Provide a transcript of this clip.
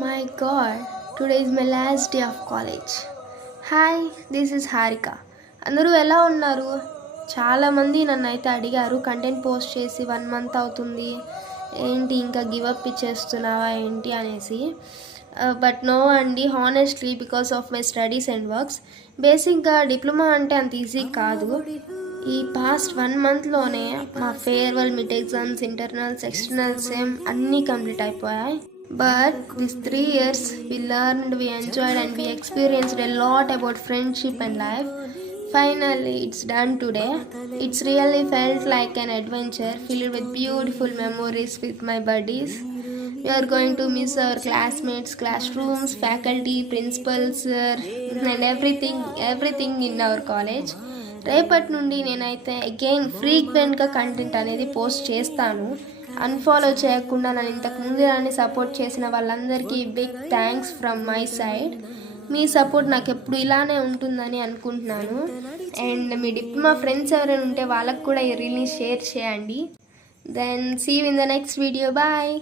my god, today is my last day of college. Hi, this is Harika. అందరూ ఎలా ఉన్నారు? చాలామంది నన్ను అయితే అడిగారు కంటెంట్ పోస్ట్ చేసి 1 month అవుతుంది, ఏంటి ఇంకా గివప్ ఇచ్చేస్తున్నావా ఏంటి అనేసి. బట్ నో అండి, honestly because of my studies and works. బేసిక్గా డిప్లొమా అంటే అంత ఈజీ కాదు. ఈ పాస్ట్ 1 monthలోనే మా farewell, mid exams, internals, externals same అన్నీ కంప్లీట్ అయిపోయాయి. But these 3 years, we learned, we enjoyed, and we experienced a lot about friendship and life. Finally, it's done today. It's really felt like an adventure filled with beautiful memories with my buddies. We are going to miss our classmates, classrooms, faculty, principals, and everything in our college. రేపటి నుండి నేనైతే again ఫ్రీక్వెంట్గా content అనేది post చేస్తాను. Unfollow చేయకుండా నన్ను ఇంతకు ముందు నన్ను సపోర్ట్ చేసిన వాళ్ళందరికీ big thanks from my side. మీ సపోర్ట్ నాకు ఎప్పుడు ఇలానే ఉంటుందని అనుకుంటున్నాను. అండ్ మీ డిప్లొమా ఫ్రెండ్స్ ఎవరైనా ఉంటే వాళ్ళకు కూడా ఈ రీల్ని షేర్ చేయండి. Then see you in the next video. Bye.